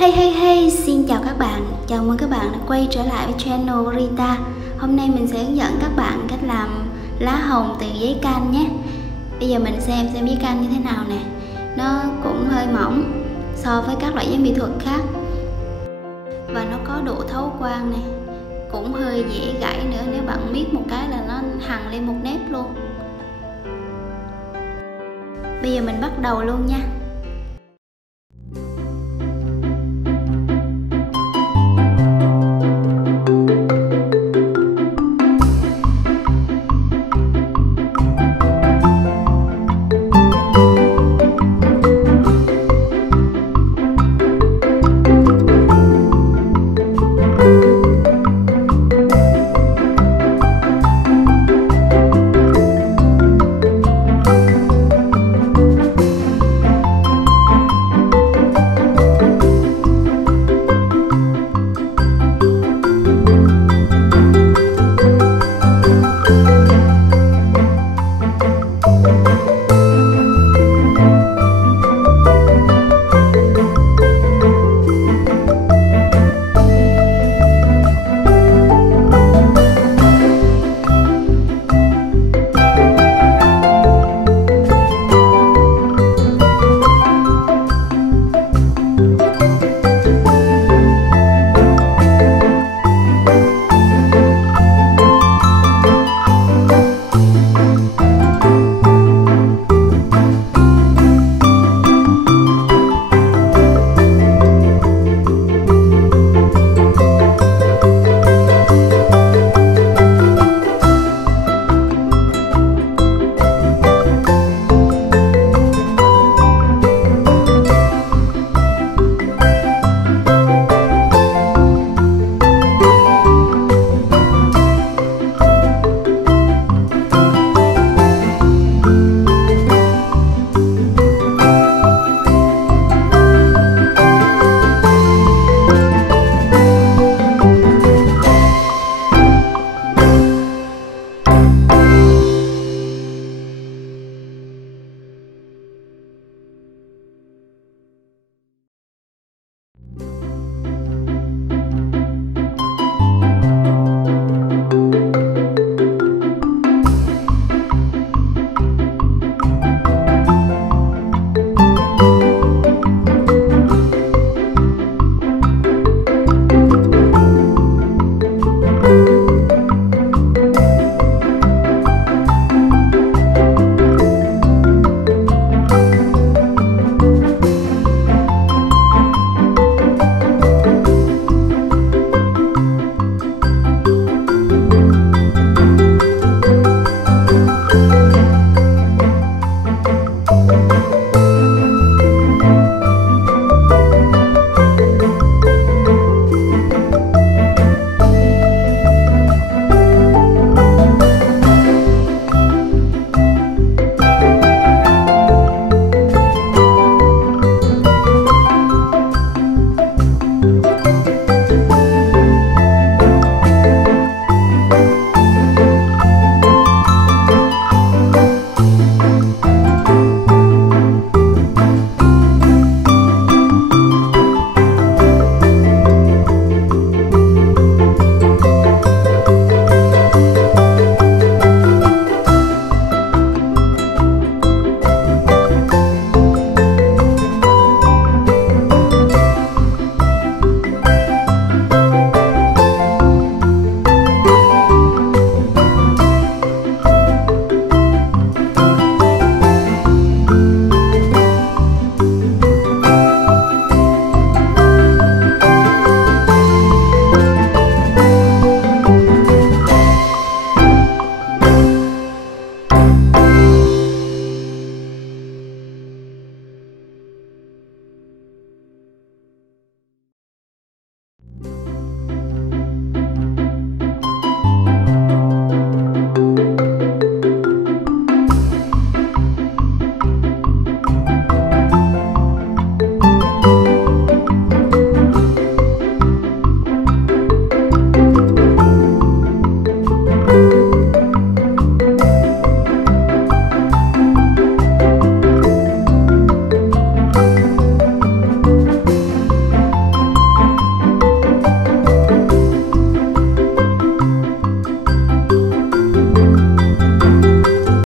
Hey, xin chào các bạn, chào mừng các bạn đã quay trở lại với channel Rita. Hôm nay mình sẽ hướng dẫn các bạn cách làm lá hồng từ giấy can nhé. Bây giờ mình xem giấy can như thế nào nè. Nó cũng hơi mỏng so với các loại giấy mỹ thuật khác, và nó có độ thấu quang nè, cũng hơi dễ gãy nữa, nếu bạn miết một cái là nó hằn lên một nếp luôn. Bây giờ mình bắt đầu luôn nha.